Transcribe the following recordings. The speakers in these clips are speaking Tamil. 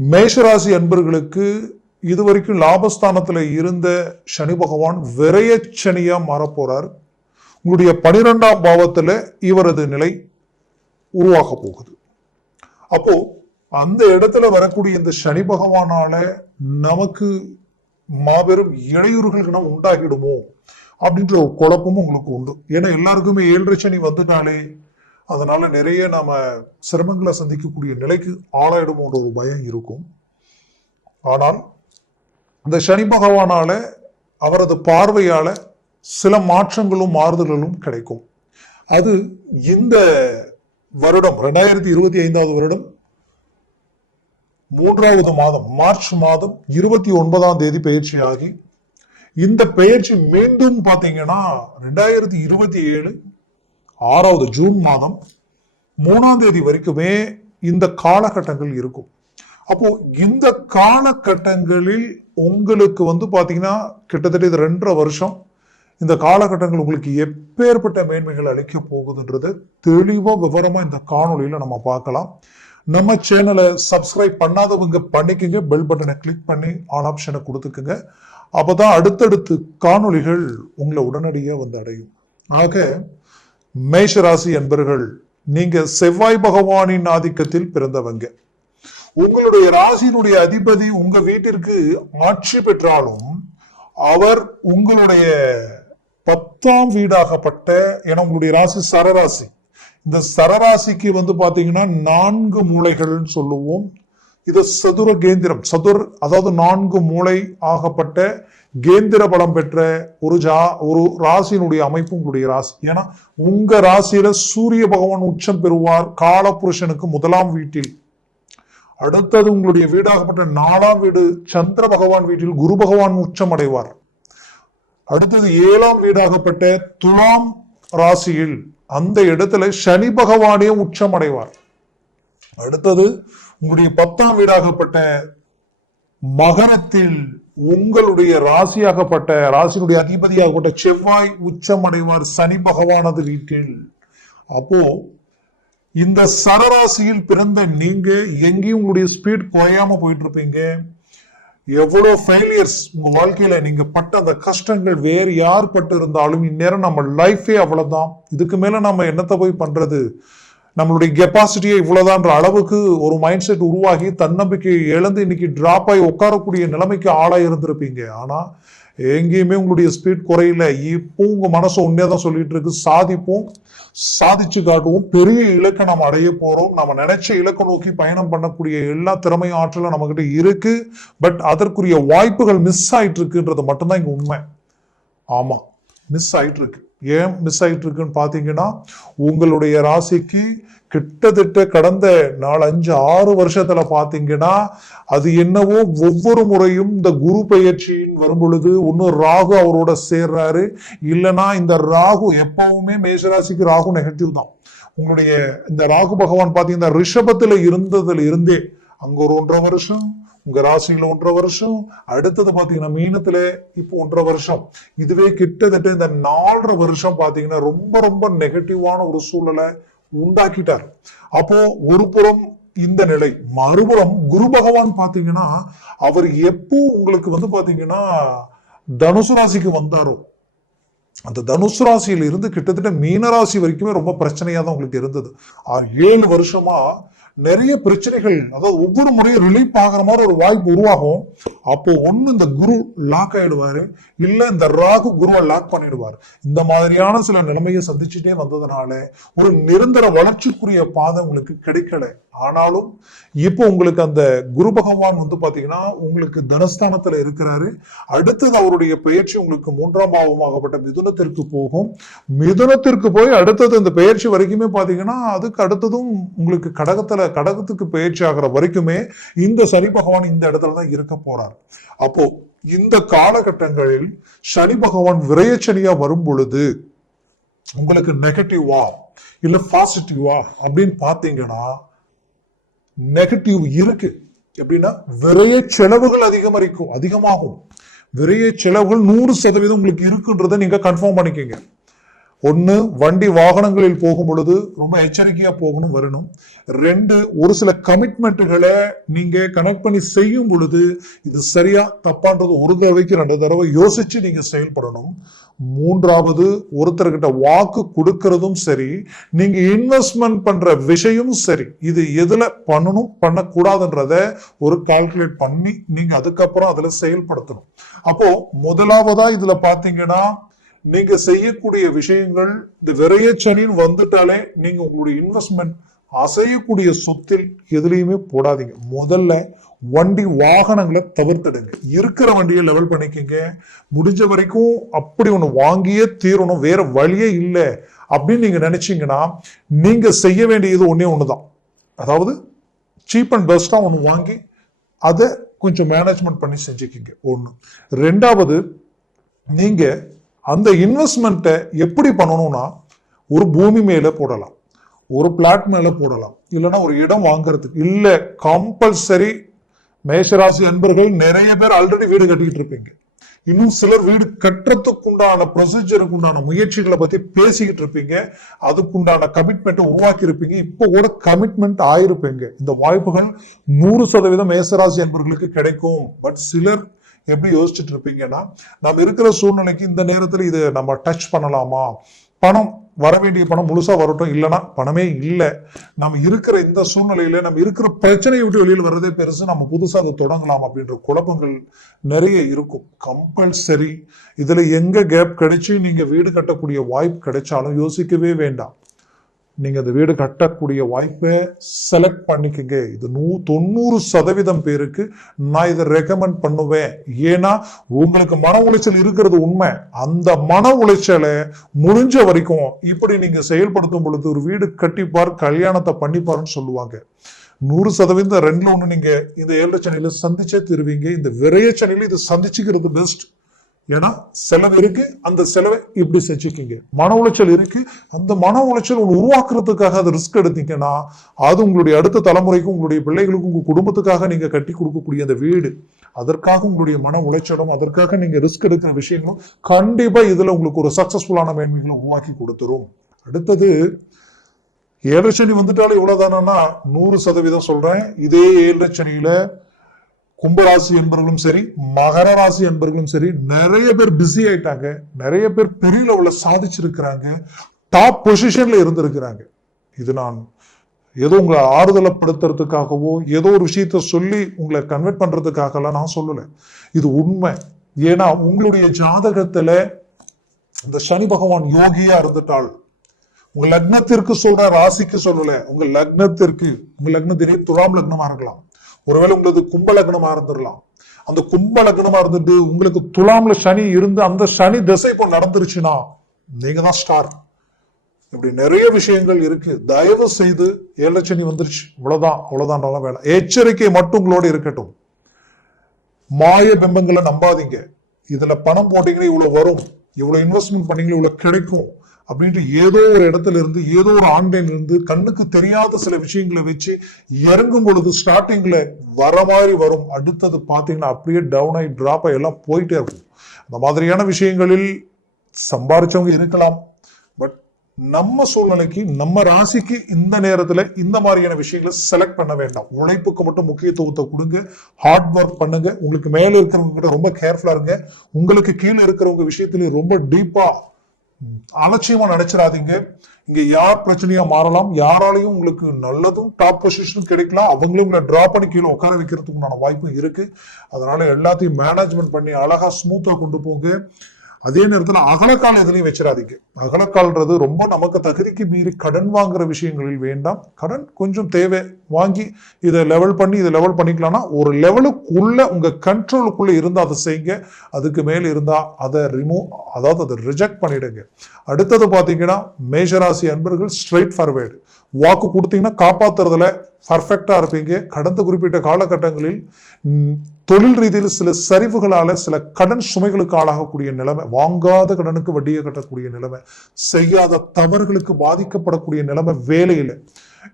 மேஷராசி அன்பர்களுக்கு இதுவரைக்கும் லாபஸ்தானத்துல இருந்த சனி பகவான் விரய சனியா மாறப்போறார். உங்களுடைய 12ஆம் பாவத்துல இவரது நிலை உருவாக போகுது. அப்போ அந்த இடத்துல வரக்கூடிய இந்த சனி பகவானால நமக்கு மாபெரும் இடையூறுகள் உண்டாகிடுமோ அப்படின்ற ஒரு குழப்பமும் உங்களுக்கு உண்டு. ஏன்னா எல்லாருக்குமே 7 சனி வந்துட்டாலே அதனால நிறைய நாம சிரமங்களை சந்திக்கக்கூடிய நிலைக்கு ஆளாயிடுமோன்ற ஒரு பயம் இருக்கும். ஆனால் இந்த சனி பகவானால அவரது பார்வையால சில மாற்றங்களும் மாறுதல்களும் கிடைக்கும். அது இந்த வருடம் 2025 வருடம் 3வது மாதம் மார்ச் மாதம் 29ஆம் தேதி பயிற்சியாகி இந்த பயிற்சி மீண்டும் பாத்தீங்கன்னா 2027 6வது ஜூன் மாதம் 3ஆம் தேதி வரைக்குமே இந்த காலகட்டங்கள் இருக்கும். அப்போ இந்த காலகட்டங்களில் உங்களுக்கு பாத்தீங்கன்னா கிட்டத்தட்ட இது 2.5 வருஷம் இந்த காலகட்டங்கள் உங்களுக்கு எப்பேற்பட்ட மேன்மைகள் அளிக்க போகுதுன்றத தெளிவா விவரமா இந்த காணொலியில நம்ம பார்க்கலாம். நம்ம சேனலை சப்ஸ்கிரைப் பண்ணாதவங்க பண்ணிக்கங்க, பெல் பட்டனை கிளிக் பண்ணி ஆல் ஆப்ஷனை கொடுத்துக்குங்க. அப்பதான் அடுத்தடுத்து காணொலிகள் உங்களை உடனடியாக வந்து அடையும். ஆக மேஷராசி என்பர்கள், நீங்க செவ்வாய் பகவானின் ஆதிக்கத்தில் பிறந்தவங்க. உங்களுடைய ராசியினுடைய அதிபதி உங்க வீட்டிற்கு ஆட்சி பெற்றாலும் அவர் உங்களுடைய 10ஆம் வீடாகப்பட்ட, ஏன்னா உங்களுடைய ராசி சரராசி, இந்த சரராசிக்கு பாத்தீங்கன்னா 4 மூலைகள் சொல்லுவோம். இது சதுர கேந்திரம், அதாவது 4 மூளை ஆகப்பட்ட கேந்திர பலம் பெற்ற ஒரு ராசியினுடைய அமைப்பு உங்களுடைய ராசி. ஏன்னா உங்க ராசியில சூரிய பகவான் உச்சம் பெறுவார் காலபுருஷனுக்கு 1ஆம் வீட்டில். அடுத்தது உங்களுடைய வீடாகப்பட்ட 4ஆம் வீடு சந்திர பகவான் வீட்டில் குரு பகவான் உச்சம் அடைவார். அடுத்தது 7ஆம் வீடாகப்பட்ட துலாம் ராசியில் அந்த இடத்துல சனி பகவானே உச்சம் அடைவார். அடுத்தது உங்களுடைய 10ஆம் வீடாகப்பட்ட மகரத்தில் உங்களுடைய ராசியினுடைய அதிபதியாகப்பட்ட செவ்வாய் உச்சம் அடைவார் சனி பகவானது வீட்டில். அப்போ இந்த சரராசியில் பிறந்த நீங்க எங்கேயும் உங்களுடைய ஸ்பீட் குறையாம போயிட்டு இருப்பீங்க. எவ்வளவு ஃபெயிலியர்ஸ் உங்க வாழ்க்கையில நீங்க பட்ட அந்த கஷ்டங்கள் வேறு யார் பட்டு இருந்தாலும் இந்நேரம் நம்ம லைஃபே அவ்வளவுதான், இதுக்கு மேல நம்ம என்னத்தை போய் பண்றது, நம்மளுடைய கெப்பாசிட்டியை இவ்வளவுதான்ற அளவுக்கு ஒரு மைண்ட் செட் உருவாகி தன்னம்பிக்கை இழந்து இன்னைக்கு டிராப் ஆகி உட்காரக்கூடிய நிலைமைக்கு ஆளாக இருந்திருப்பீங்க. ஆனா எங்கேயுமே உங்களுடைய ஸ்பீட் குறையில. இப்போ உங்க மனசு உண்மையாதான் சொல்லிட்டு இருக்கு, சாதிப்போம், சாதிச்சு காட்டுவோம், பெரிய இலக்கை நம்ம அடைய போறோம், நம்ம நினைச்ச இலக்கை நோக்கி பயணம் பண்ணக்கூடிய எல்லா திறமையும் ஆற்றலும் நம்ம கிட்ட இருக்கு. பட் அதற்குரிய வாய்ப்புகள் மிஸ் ஆயிட்டு இருக்குன்றது மட்டும்தான் இங்க உண்மை. ஆமா, மிஸ் ஆயிட்டு இருக்கு. ஏன் மிஸ் ஆயிட்டு இருக்குன்னு பாத்தீங்கன்னா உங்களுடைய ராசிக்கு கிட்டத்தட்ட கடந்த 4, 5, 6 வருஷத்துல பாத்தீங்கன்னா அது என்னவோ ஒவ்வொரு முறையும் இந்த குரு பெயர்ச்சியின் வரும் பொழுது ஒன்னு ராகு அவரோட சேர்றாரு, இல்லைன்னா இந்த ராகு எப்பவுமே மேஷராசிக்கு ராகு நெகட்டிவ் தான். உங்களுடைய இந்த ராகு பகவான் பாத்தீங்கன்னா ரிஷபத்துல இருந்ததுல இருந்தே அங்க ஒரு 1.5 வருஷம், உங்க ராசியில 1.5 வருஷம், அடுத்தது பாத்தீங்கன்னா மீனத்துல இப்போ 1.5 வருஷம், இதுவே கிட்டத்தட்ட இந்த 4.5 வருஷம் பாத்தீங்கன்னா ரொம்ப ரொம்ப நெகட்டிவான ஒரு சூழலை உண்டாக்கிட்டார். அப்போ ஒரு புறம் இந்த நிலை, மறுபுறம் குரு பகவான் பாத்தீங்கன்னா அவர் எப்போ உங்களுக்கு பாத்தீங்கன்னா தனுசு ராசிக்கு வந்தாரோ அந்த தனுசு ராசியில இருந்து கிட்டத்தட்ட மீனராசி வரைக்குமே ரொம்ப பிரச்சனையா தான் உங்களுக்கு இருந்தது. 7 வருஷமா நிறைய பிரச்சனைகள், அதாவது ஒவ்வொரு முறையும் ரிலீஃப் ஆகிற மாதிரி ஒரு வாய்ப்பு உருவாகும். அப்போ ஒண்ணு இந்த குரு லாக் ஆயிடுவாரு, இல்ல இந்த ராகு குருவை லாக் பண்ணிடுவார். இந்த மாதிரியான சில நிலைமையை சந்திச்சுட்டே வந்ததுனால ஒரு நிரந்தர வளர்ச்சிக்குரிய பாதை உங்களுக்கு கிடைக்கல. ஆனாலும் இப்போ உங்களுக்கு அந்த குரு பகவான் பாத்தீங்கன்னா உங்களுக்கு தனஸ்தானத்துல இருக்கிறாரு. அடுத்தது அவருடைய பயிற்சி உங்களுக்கு 3ஆம் பாவமாகப்பட்ட மிதுனத்திற்கு போகும். மிதுனத்திற்கு போய் அடுத்தது இந்த பயிற்சி வரைக்குமே பாத்தீங்கன்னா அதுக்கு அடுத்ததும் உங்களுக்கு கடகத்துக்கு பயிற்சி ஆகிற வரைக்குமே இந்த சனி பகவான் இந்த இடத்துலதான் இருக்க போறார். அப்போ இந்த காலகட்டங்களில் சனி பகவான் விரயச்சனியா வரும் பொழுது உங்களுக்கு நெகட்டிவா இல்ல பாசிட்டிவா அப்படின்னு பாத்தீங்கன்னா நெகட்டிவ் இருக்கு. எப்படின்னா விரைய செலவுகள் அதிகமாகும். விரைய செலவுகள் 100% உங்களுக்கு இருக்குன்றத நீங்க கன்ஃபார்ம் பண்ணிக்கங்க. ஒண்ணு, வண்டி வாகனங்களில் போகும் பொழுது ரொம்ப எச்சரிக்கையா போகணும் வரணும். 2, ஒரு சில கமிட்மெண்ட்டுகளை நீங்க கனெக்ட் பண்ணி செய்யும் பொழுது இது சரியா தப்பான்றது ஒரு தடவைக்கு 2 தடவை யோசிச்சு நீங்க செயல்படணும். 3வது, ஒருத்தர்கிட்ட வாக்கு கொடுக்கறதும் சரி, நீங்க இன்வெஸ்ட்மெண்ட் பண்ற விஷயம் சரி, இது எதுல பண்ணணும் பண்ணக்கூடாதுன்றத ஒரு கால்குலேட் பண்ணி நீங்க அதுக்கப்புறம் அதுல செயல்படுத்தணும். அப்போ முதலாவதா இதுல பாத்தீங்கன்னா, நீங்க செய்யக்கூடிய விஷயங்கள் இந்த விரயச்சனின்னு வந்துட்டாலே நீங்க உங்களுடைய இன்வெஸ்ட்மெண்ட் அசையக்கூடிய சொத்தில் எதுலையுமே போடாதீங்க. முதல்ல வண்டி வாகனங்களை தவிர்த்துடுங்க. இருக்கிற வண்டியை லெவல் பண்ணிக்கங்க. முடிஞ்ச வரைக்கும் அப்படி ஒண்ணு வாங்கியே தீரணும், வேற வழியே இல்லை அப்படின்னு நீங்க நினைச்சீங்கன்னா நீங்க செய்ய வேண்டியது ஒன்னே ஒண்ணுதான். அதாவது சீப் அண்ட் பெஸ்டா ஒண்ணு வாங்கி அதை கொஞ்சம் மேனேஜ்மெண்ட் பண்ணி செஞ்சுக்கிங்க. 1. 2வது, நீங்க அந்த இன்வெஸ்ட்மெண்ட்டை எப்படி பண்ணணும்னா, ஒரு பூமி மேல போடலாம், ஒரு பிளாட் மேல போடலாம், இல்லைன்னா ஒரு இடம் வாங்குறதுக்கு இல்ல. கம்பல்சரி மேஷராசி அன்பர்கள் நிறைய பேர் ஆல்ரெடி வீடு கட்டிக்கிட்டு இருப்பீங்க. இன்னும் சிலர் வீடு கட்டுறதுக்கு உண்டான ப்ரொசீஜருக்கு உண்டான முயற்சிகளை பத்தி பேசிக்கிட்டு இருப்பீங்க. அதுக்குண்டான கமிட்மெண்ட் உருவாக்கி இருப்பீங்க. இப்போ கூட கமிட்மெண்ட் ஆயிருப்பீங்க. இந்த வாய்ப்புகள் 100% மேஷராசி அன்பர்களுக்கு கிடைக்கும். பட் சிலர் எப்படி யோசிச்சுட்டு இருப்பீங்கன்னா, நம்ம இருக்கிற சூழ்நிலைக்கு இந்த நேரத்துல இது நம்ம டச் பண்ணலாமா, பணம் வர வேண்டிய பணம் முழுசா வரட்டும், இல்லைன்னா பணமே இல்லை, நம்ம இருக்கிற இந்த சூழ்நிலையில நம்ம இருக்கிற பிரச்சனையை விட்டு வெளியில் வர்றதே பெருசு, நம்ம புதுசா அதை தொடங்கலாம் அப்படின்ற குழப்பங்கள் நிறைய இருக்கும். கம்பல்சரி இதுல எங்க கேப் கிடைச்சு நீங்க வீடு கட்டக்கூடிய வாய்ப்பு கிடைச்சாலும் யோசிக்கவே வேண்டாம். நீங்க அந்த வீடு கட்டக்கூடிய வாய்ப்பை செலக்ட் பண்ணிக்கங்க. இது 90% பேருக்கு நான் இதை ரெக்கமெண்ட் பண்ணுவேன். ஏன்னா உங்களுக்கு மன உளைச்சல் இருக்கிறது உண்மை. அந்த மன உளைச்சலை முடிஞ்ச வரைக்கும் இப்படி நீங்க செயல்படுத்தும் பொழுது ஒரு வீடு கட்டிப்பார், கல்யாணத்தை பண்ணிப்பாருன்னு சொல்லுவாங்க. 100% 2ல 1 நீங்க இந்த 7 சனியில சந்திச்சே தருவீங்க. இந்த விரைய சனியில இது சந்திச்சுக்கிறது பெஸ்ட். ஏன்னா செலவு இருக்கு, அந்த செலவை இப்படி செஞ்சுக்கிங்க. மன உளைச்சல் இருக்கு, அந்த மன உளைச்சல் உருவாக்குறதுக்காக அதை ரிஸ்க் எடுத்தீங்கன்னா அது உங்களுடைய அடுத்த தலைமுறைக்கும் உங்களுடைய பிள்ளைகளுக்கும் உங்க குடும்பத்துக்காக நீங்க கட்டி கொடுக்கக்கூடிய அந்த வீடு, அதற்காக உங்களுடைய மன உளைச்சலும் அதற்காக நீங்க ரிஸ்க் எடுக்கிற விஷயங்களும் கண்டிப்பா இதுல உங்களுக்கு ஒரு சக்சஸ்ஃபுல்லான மேன்மைகளை உருவாக்கி கொடுத்துரும். அடுத்தது 7 சனி வந்துட்டாலும் இவ்வளவுதானா 100% சொல்றேன். இதே 7 சனியில கும்பராசி என்பவர்களும் சரி, மகர ராசி என்பவர்களும் சரி, நிறைய பேர் பிஸி ஆயிட்டாங்க. நிறைய பேர் பெரிய லெவல்ல சாதிச்சிருக்கிறாங்க, டாப் பொசிஷன்ல இருந்திருக்கிறாங்க. இது நான் ஏதோ உங்களை ஆறுதலப்படுத்துறதுக்காகவோ ஏதோ ஒரு விஷயத்த சொல்லி உங்களை கன்வெர்ட் பண்றதுக்காகலாம் நான் சொல்லல, இது உண்மை. ஏன்னா உங்களுடைய ஜாதகத்துல இந்த சனி பகவான் யோகியா இருந்துட்டால், உங்க லக்னத்திற்கு சொல்ற, ராசிக்கு சொல்லல, உங்க லக்னத்திற்கு, உங்க லக்னத்திலே துலாம் லக்னமா இருக்கலாம், ஒருவேளை உங்களுக்கு கும்ப லக்னமா இருந்துடலாம். அந்த கும்ப லக்னமா இருந்துட்டு உங்களுக்கு துலாம்ல சனி இருந்து அந்த சனி திசை இப்போ நடந்துருச்சுன்னா நீங்க தான் ஸ்டார். இப்படி நிறைய விஷயங்கள் இருக்கு. தயவு செய்து 7 சனி வந்துருச்சு, அவ்வளவுதான் வேலை. எச்சரிக்கை மட்டும் உங்களோட இருக்கட்டும். மாய பிம்பங்களை நம்பாதீங்க. இதுல பணம் போட்டீங்கன்னா இவ்வளவு வரும், இவ்வளவு இன்வெஸ்ட்மெண்ட் பண்ணீங்கன்னா இவ்வளவு கிடைக்கும் அப்படின்ட்டு ஏதோ ஒரு இடத்துல இருந்து, ஏதோ ஒரு ஆன்லைன்ல இருந்து கண்ணுக்கு தெரியாத சில விஷயங்களை வச்சு இறங்கும் பொழுது ஸ்டார்டிங்ல வர மாதிரி வரும், அடுத்தது பாத்தீங்கன்னா அப்படியே டவுன் ஆகி டிராப் ஆகி எல்லாம் போயிட்டே இருக்கும். அந்த மாதிரியான விஷயங்களில் சம்பாரிச்சவங்க இருக்கலாம். பட் நம்ம சூழ்நிலைக்கு, நம்ம ராசிக்கு இந்த நேரத்துல இந்த மாதிரியான விஷயங்களை செலக்ட் பண்ண வேண்டாம். உழைப்புக்கு மட்டும் முக்கியத்துவத்தை கொடுங்க, ஹார்ட் ஒர்க் பண்ணுங்க. உங்களுக்கு மேல இருக்கிறவங்க கிட்ட ரொம்ப கேர்ஃபுல்லா இருங்க. உங்களுக்கு கீழே இருக்கிறவங்க விஷயத்திலேயே ரொம்ப டீப்பா அலட்சியமா நினைச்சிடாதீங்க. இங்க யார் பிரச்சனையா மாறலாம், யாராலையும் உங்களுக்கு நல்லதும் டாப் பொசிஷனும் கிடைக்கலாம், அவங்களும் உங்களை டிராப் பண்ணி கீழே உட்கார வைக்கிறதுக்குண்டான வாய்ப்பும் இருக்கு. அதனால எல்லாத்தையும் மேனேஜ்மெண்ட் பண்ணி அழகா ஸ்மூத்தா கொண்டு போங்க. அதே நேரத்துல அகலக்கால் எதுலையும் வச்சிடாதீங்க. அகலக்கால்ன்றது ரொம்ப நமக்கு தகுதிக்கு மீறி கடன் வாங்குற விஷயங்களில் வேண்டாம். கடன் கொஞ்சம் தேவை, வாங்கி இதை லெவல் பண்ணி இதை லெவல் பண்ணிக்கலாம்னா ஒரு லெவலுக்குள்ள உங்க கண்ட்ரோலுக்குள்ள இருந்தா அதை செய்யுங்க. அதுக்கு மேல இருந்தா அதை அதாவது அதை ரிஜெக்ட் பண்ணிடுங்க. அடுத்தது பாத்தீங்கன்னா மேஷராசி அன்பர்கள் ஸ்ட்ரைட் ஃபார்வேர்டு. வாக்கு கொடுத்தீங்கன்னா காப்பாத்துறதுல பர்ஃபெக்டா இருப்பீங்க. கடந்த குறிப்பிட்ட காலகட்டங்களில் தொழில் ரீதியில் சில சரிவுகளால சில கடன் சுமைகளுக்கு ஆளாகக்கூடிய நிலைமை, வாங்காத கடனுக்கு வட்டியை கட்டக்கூடிய நிலைமை, செய்யாத தவறுகளுக்கு பாதிக்கப்படக்கூடிய நிலைமை வேலையில,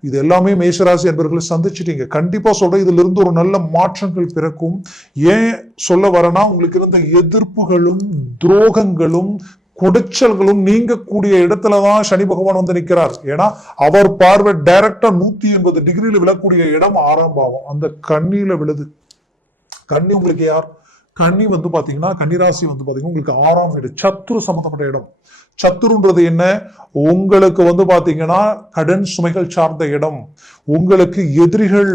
இது எல்லாமே மேஷராசி என்பவர்கள் சந்திச்சிட்டீங்க. கண்டிப்பா சொல்றேன், இதுல இருந்து ஒரு நல்ல மாற்றங்கள் பிறக்கும். ஏன் சொல்ல வரனா, உங்களுக்கு இருந்த எதிர்ப்புகளும் துரோகங்களும் குடைச்சல்களும் நீங்கக்கூடிய இடத்துலதான் சனி பகவான் வந்து நிற்கிறார். ஏன்னா அவர் பார்வை டைரக்டா 180 டிகிரியில விழக்கூடிய இடம் 6ஆம் பாவம், அந்த கன்னியில விழுது. கன்னி உங்களுக்கு யார்? கன்னி வந்து பாத்தீங்கன்னா கன்னிராசி வந்து பாத்தீங்கன்னா உங்களுக்கு 6ஆம் வீடு, சத்துரு சம்பந்தப்பட்ட இடம். சத்துருன்றது என்ன? உங்களுக்கு வந்து பாத்தீங்கன்னா கடன் சுமைகள் சார்ந்த இடம், உங்களுக்கு எதிரிகள்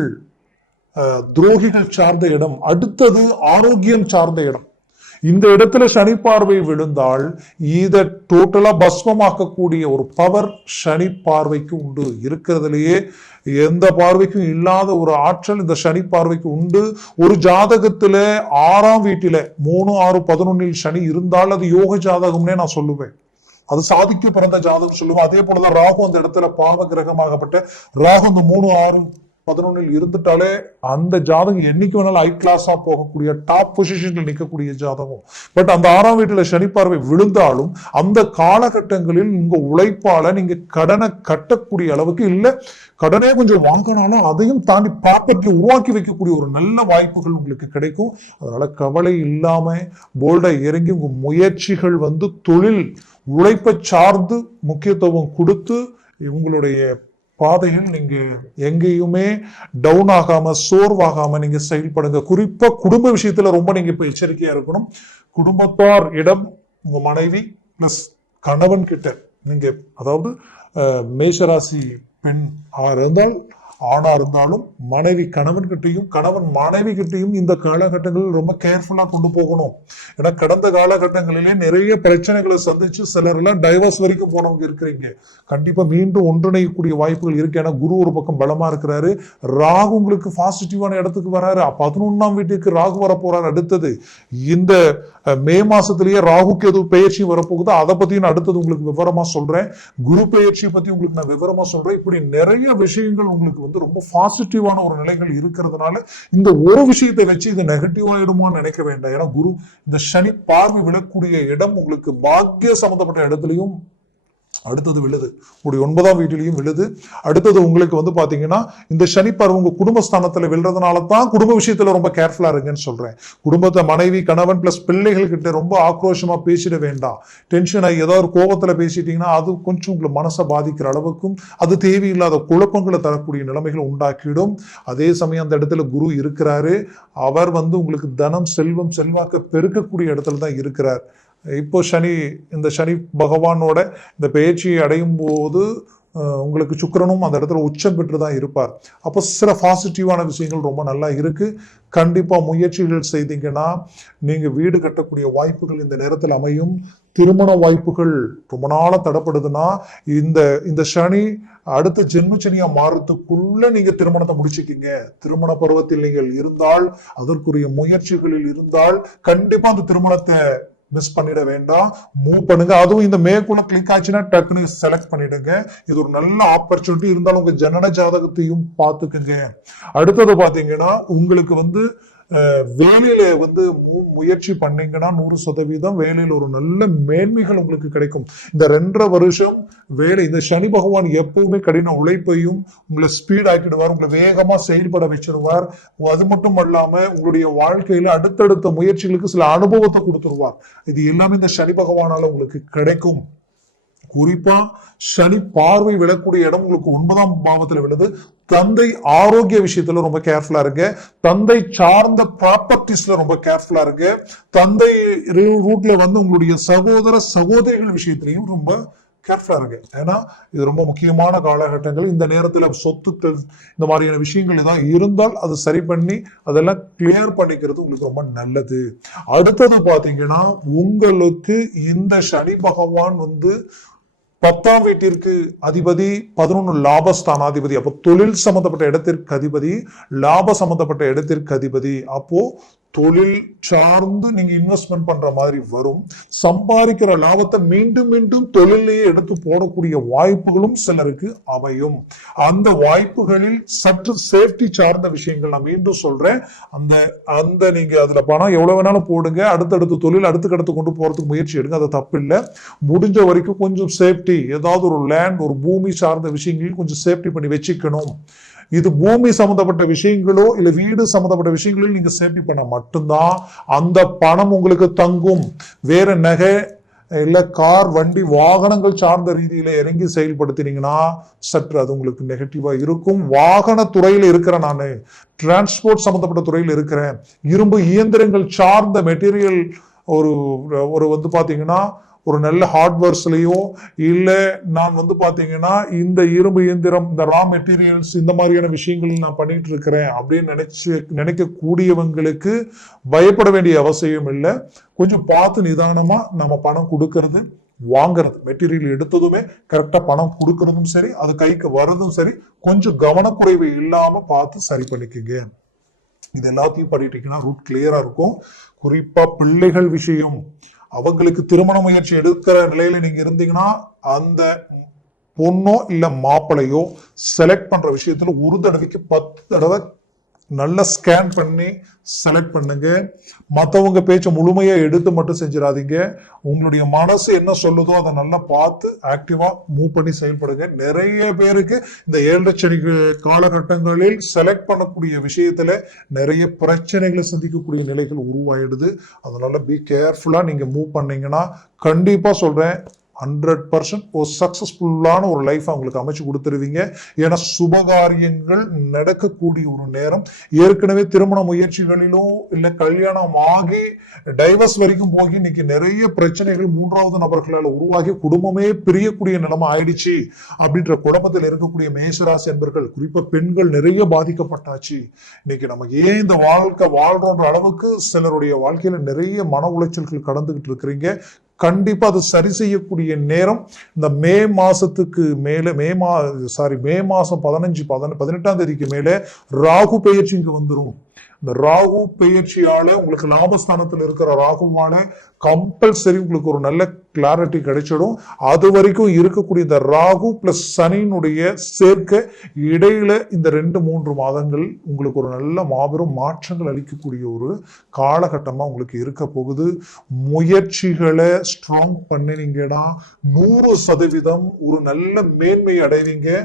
துரோகிகள் சார்ந்த இடம், அடுத்தது ஆரோக்கியம் சார்ந்த இடம். இந்த இடத்துல சனி பார்வை விழுந்தால் இதை டோட்டலா பஸ்மமாக்கக்கூடிய ஒரு பவர் சனி பார்வைக்கு உண்டு. இருக்கிறதுலயே எந்த பார்வைக்கும் இல்லாத ஒரு ஆற்றல் இந்த சனி பார்வைக்கு உண்டு. ஒரு ஜாதகத்துல 6ஆம் வீட்டில 3, 6, 11 சனி இருந்தால் அது யோக ஜாதகம்னே நான் சொல்லுவேன். அது சாதிக்க பிறந்த ஜாதகம் சொல்லுவேன். அதே போலதான் ராகு அந்த இடத்துல பாவ கிரகமாகப்பட்ட ராகு அந்த 3, 6, 11 இருந்துட்டாலே அந்த ஜாதகம் என்னைக்கு வேணாலும் ஹை கிளாஸா போகக்கூடிய டாப் பொசிஷன்ல நிற்கக்கூடிய ஜாதகம். பட் அந்த 6ஆம் வீட்டுல சனி பார்வை விழுந்தாலும் அந்த காலகட்டங்களில் உங்க உழைப்பால நீங்க கடனை கட்டக்கூடிய அளவுக்கு இல்ல, கடனே கொஞ்சம் வாங்கினாலும் அதையும் தாண்டி ப்ராப்பர்ட்டி உருவாக்கி வைக்கக்கூடிய ஒரு நல்ல வாய்ப்புகள் உங்களுக்கு கிடைக்கும். அதனால கவலை இல்லாம போல்டா இறங்கி உங்க முயற்சிகள் வந்து தொழில் உழைப்பை சார்ந்து முக்கியத்துவம் கொடுத்து உங்களுடைய பாதையில் நீங்க எங்கேயுமே டவுன் ஆகாம சோர்வாகாம நீங்க செயல்படுங்க. குறிப்பா குடும்ப விஷயத்துல ரொம்ப நீங்க இப்ப எச்சரிக்கையா இருக்கணும். குடும்பத்தார் இடம் உங்க மனைவி பிளஸ் கணவன் கிட்ட நீங்க, அதாவது மேஷராசி பெண் இருந்தால் ஆணா இருந்தாலும் மனைவி கணவன் கிட்டையும் கணவன் மனைவி கிட்டையும் இந்த காலகட்டங்களில் ரொம்ப கேர்ஃபுல்லா கொண்டு போகணும். ஏன்னா கடந்த காலகட்டங்களிலே நிறைய பிரச்சனைகளை சந்திச்சு சிலர் எல்லாம் டைவர்ஸ் வரைக்கும் போனவங்க இருக்கிறீங்க. கண்டிப்பா மீண்டும் ஒன்றிணையக்கூடிய வாய்ப்புகள் இருக்கு. ஏன்னா குரு ஒரு பக்கம் பலமா இருக்கிறாரு, ராகு உங்களுக்கு பாசிட்டிவான இடத்துக்கு வராரு, 11ஆம் வீட்டுக்கு ராகு வர போறாரு. அடுத்தது இந்த மே மாசத்திலேயே ராகுக்கு எது பயிற்சி வரப்போகுது, அதை பத்தி நான் அடுத்தது உங்களுக்கு விவரமா சொல்றேன். குரு பயிற்சியை பத்தி உங்களுக்கு நான் விவரமா சொல்றேன். இப்படி நிறைய விஷயங்கள் உங்களுக்கு ரொம்ப பாசிட்டிவான ஒரு நிலைகள் இருக்கிறதுனால இந்த ஒரு விஷயத்தை வச்சு இது நெகட்டிவ் ஆயிடுமான்னு நினைக்க வேண்டாம். ஏன்னா குரு இந்த சனி பார்வை விழக்கூடிய இடம் உங்களுக்கு பாக்கிய சம்பந்தப்பட்ட இடத்துலயும் அடுத்தது விழுது, உங்களுடைய 9ஆம் வீட்டிலையும் விழுது. அடுத்தது உங்களுக்கு வந்து பாத்தீங்கன்னா இந்த சனி பார்வை உங்க குடும்பஸ்தானத்துல விழுறதுனால தான் குடும்ப விஷயத்துல ரொம்ப கேர்ஃபுல்லா இருங்கன்னு சொல்றேன். குடும்பத்தை மனைவி கணவன் பிளஸ் பிள்ளைகள் கிட்ட ரொம்ப ஆக்ரோஷமா பேசிட வேண்டாம். டென்ஷன் ஆகி ஏதாவது ஒரு கோபத்துல பேசிட்டீங்கன்னா அது கொஞ்சம் உங்களை மனசை பாதிக்கிற அளவுக்கும் அது தேவையில்லாத குழப்பங்களை தரக்கூடிய நிலைமைகளை உண்டாக்கிடும். அதே சமயம் அந்த இடத்துல குரு இருக்கிறாரு, அவர் வந்து உங்களுக்கு தனம் செல்வம் செல்வாக்க பெருக்கக்கூடிய இடத்துல தான் இருக்கிறார். இப்போ இந்த சனி பகவானோட இந்த பயிற்சியை அடையும் போது உங்களுக்கு சுக்கிரனும் அந்த இடத்துல உச்சம் பெற்று தான் இருப்பார். அப்போ சில பாசிட்டிவான விஷயங்கள் ரொம்ப நல்லா இருக்கு. கண்டிப்பா முயற்சிகள் செய்தீங்கன்னா நீங்க வீடு கட்டக்கூடிய வாய்ப்புகள் இந்த நேரத்தில் அமையும். திருமண வாய்ப்புகள் ரொம்ப நாளா தடப்படுதுன்னா இந்த சனி அடுத்த ஜென்ம சனியா மாறதுக்குள்ள நீங்க திருமணத்தை முடிச்சுக்கிங்க. திருமண பருவத்தில் நீங்கள் இருந்தால், அதற்குரிய முயற்சிகளில் இருந்தால் கண்டிப்பா அந்த திருமணத்தை மிஸ் பண்ணிட வேண்டாம், மூவ் பண்ணுங்க. அதுவும் இந்த மேற்குள்ள கிளிக் ஆச்சுன்னா டக்குனு செலக்ட் பண்ணிடுங்க. இது ஒரு நல்ல ஆப்பர்ச்சுனிட்டி. இருந்தாலும் உங்க ஜனன ஜாதகத்தையும் பார்த்துக்குங்க. அடுத்தது பாத்தீங்கன்னா உங்களுக்கு வந்து வேலையில வந்து முயற்சி பண்ணீங்கன்னா 100% வேலையில ஒரு நல்ல மேன்மைகள் உங்களுக்கு கிடைக்கும். இந்த 2.5 வருஷம் வேலை, இந்த சனி பகவான் எப்பவுமே கடின உழைப்பையும் உங்களை ஸ்பீட் ஆக்கிடுவார், உங்களை வேகமா செயல்பட வச்சிருவார். அது மட்டும் அல்லாம உங்களுடைய வாழ்க்கையில அடுத்தடுத்த முயற்சிகளுக்கு சில அனுபவத்தை கொடுத்துருவார். இது எல்லாமே இந்த சனி பகவானால உங்களுக்கு கிடைக்கும். குறிப்பா சனி பார்வை விழக்கூடிய இடம் உங்களுக்கு 9ஆம் பாவத்துல விழுது. தந்தை ஆரோக்கிய விஷயத்துல ரொம்ப கேர்ஃபுல்லா இருக்கு. தந்தை சார்ந்த ப்ராப்பர்ட்டிஸ்ல ரொம்ப கேர்ஃபுல்லா இருக்கு. தந்தை ரூட்ல வந்து உங்களுடைய சகோதர சகோதரிகள் விஷயத்திலையும் ரொம்ப கேர்ஃபுல்லா இருக்கு. ஏன்னா இது ரொம்ப முக்கியமான காலகட்டங்கள். இந்த நேரத்துல சொத்துக்கள் இந்த மாதிரியான விஷயங்கள் ஏதாவது இருந்தால் அது சரி பண்ணி அதெல்லாம் கிளியர் பண்ணிக்கிறது உங்களுக்கு ரொம்ப நல்லது. அடுத்தது பாத்தீங்கன்னா உங்களுக்கு இந்த சனி பகவான் வந்து 10ஆம் வீட்டிற்கு அதிபதி, 11 லாபஸ்தானாதிபதி. அப்போ தொழில் சம்பந்தப்பட்ட இடத்திற்கு அதிபதி, லாப சம்பந்தப்பட்ட இடத்திற்கு அதிபதி. அப்போ தொழில் சார்ந்து நீங்க இன்வெஸ்ட்மெண்ட் பண்ற மாதிரி வரும். சம்பாதிக்கிற லாபத்தை மீண்டும் மீண்டும் தொழிலையே எடுத்து போடக்கூடிய வாய்ப்புகளும் சிலருக்கு அமையும். அந்த வாய்ப்புகளில் சற்று சேஃப்டி சார்ந்த விஷயங்கள் நான் மீண்டும் சொல்றேன். அந்த நீங்க அதுல பணம் எவ்வளவு வேணாலும் போடுங்க, அடுத்தடுத்து தொழில் அடுத்து கொண்டு போறதுக்கு முயற்சி எடுங்க, அது தப்பு இல்லை. முடிஞ்ச வரைக்கும் கொஞ்சம் சேஃப்டி, ஏதாவது ஒரு லேண்ட் ஒரு பூமி சார்ந்த விஷயங்களையும் கொஞ்சம் சேஃப்டி பண்ணி வச்சுக்கணும். இது பூமி சம்பந்தப்பட்ட விஷயங்களோ இல்ல வீடு சம்பந்தப்பட்ட விஷயங்களோ நீங்க சேஃப்டி பண்ண மட்டும்தான் அந்த பணம் உங்களுக்கு தங்கும். வேற நகை இல்ல கார் வண்டி வாகனங்கள் சார்ந்த ரீதியில இறங்கி செயல்படுத்தினீங்கன்னா சற்று அது உங்களுக்கு நெகட்டிவா இருக்கும். வாகன துறையில இருக்கிற நானு, டிரான்ஸ்போர்ட் சம்பந்தப்பட்ட துறையில் இருக்கிறேன், இரும்பு இயந்திரங்கள் சார்ந்த மெட்டீரியல் ஒரு ஒரு பாத்தீங்கன்னா ஒரு நல்ல ஹார்ட்வேர்ஸ்லயோ இல்ல நான் பாத்தீங்கன்னா இந்த இரும்பு இயந்திரம், இந்த ரா மெட்டீரியல்ஸ், இந்த மாதிரியான விஷயங்கள் நான் பண்ணிட்டு இருக்கிறேன் அப்படின்னு நினைக்கக்கூடியவங்களுக்கு பயப்பட வேண்டிய அவசியம் இல்லை. கொஞ்சம் பார்த்து நிதானமா நம்ம பணம் கொடுக்கறது வாங்குறது, மெட்டீரியல் எடுத்ததுமே கரெக்டா பணம் கொடுக்கறதும் சரி, அது கைக்கு வர்றதும் சரி, கொஞ்சம் கவனக்குறைவு இல்லாம பார்த்து சரி பண்ணிக்கங்க. இது எல்லாத்தையும் பண்ணிட்டீங்கன்னா ரூட் கிளியரா இருக்கும். குறிப்பா பிள்ளைகள் விஷயம், அவங்களுக்கு திருமண முயற்சி எடுக்கிற நிலையில நீங்க இருந்தீங்கன்னா அந்த பொண்ணோ இல்ல மாப்பிளையோ செலக்ட் பண்ற விஷயத்துல ஒரு தடவைக்கு 10 தடவை நல்லா ஸ்கேன் பண்ணி செலக்ட் பண்ணுங்க. மற்றவங்க பேச்ச முழுமையா எடுத்து மட்டும் செஞ்சிடாதீங்க. உங்களுடைய மனசு என்ன சொல்லுதோ அதை நல்லா பார்த்து ஆக்டிவா மூவ் பண்ணி செயல்படுங்க. நிறைய பேருக்கு இந்த 7 சனி காலகட்டங்களில் செலக்ட் பண்ணக்கூடிய விஷயத்துல நிறைய பிரச்சனைகளை சந்திக்கக்கூடிய நிலைகள் உருவாயிடுது. அதனால பி கேர்ஃபுல்லா நீங்க மூவ் பண்ணீங்கன்னா கண்டிப்பா சொல்றேன் 100% ஒரு சக்சஸ்ஃபுல்லான ஒரு லைஃப் அவங்களுக்கு அமைச்சு கொடுத்துருவீங்க. ஏன்னா சுபகாரியங்கள் நடக்கக்கூடிய ஒரு நேரம். ஏற்கனவே திருமண முயற்சிகளிலும் இல்ல கல்யாணம் ஆகி டைவர்ஸ் வரைக்கும் போகி இன்னைக்கு நிறைய பிரச்சனைகள் 3வது நபர்களால் உருவாகி குடும்பமே பிரியக்கூடிய நிலைமை ஆயிடுச்சு அப்படின்ற குழப்பத்தில் இருக்கக்கூடிய மேஷராசி என்பர்கள், குறிப்பா பெண்கள் நிறைய பாதிக்கப்பட்டாச்சு. இன்னைக்கு நமக்கு ஏன் இந்த வாழ்க்கை வாழ்றோன்ற அளவுக்கு சிலருடைய வாழ்க்கையில நிறைய மன உளைச்சல்கள் கடந்துகிட்டு இருக்கிறீங்க. கண்டிப்பா அது சரி செய்யக்கூடிய நேரம் இந்த மே மாசத்துக்கு மேல, மே மாசம் 18ஆம் தேதிக்கு மேல ராகு பெயர்ச்சி இங்க வந்துடும். இந்த ராகு பெயர்ச்சியால உங்களுக்கு லாபஸ்தானத்தில் இருக்கிற ராகுவால கம்பல்சரி உங்களுக்கு ஒரு நல்ல கிளாரிட்டி கிடைச்சிடும். அது வரைக்கும் இருக்கக்கூடிய இந்த ராகு பிளஸ் சனியினுடைய சேர்க்கை இடையில இந்த 2-3 மாதங்கள் உங்களுக்கு ஒரு நல்ல மாபெரும் மாற்றங்கள் அளிக்கக்கூடிய ஒரு காலகட்டமா உங்களுக்கு இருக்க போகுது. முயற்சிகளை ஸ்ட்ராங் பண்ணினீங்கன்னா 100% ஒரு நல்ல மேன்மை அடைவீங்க.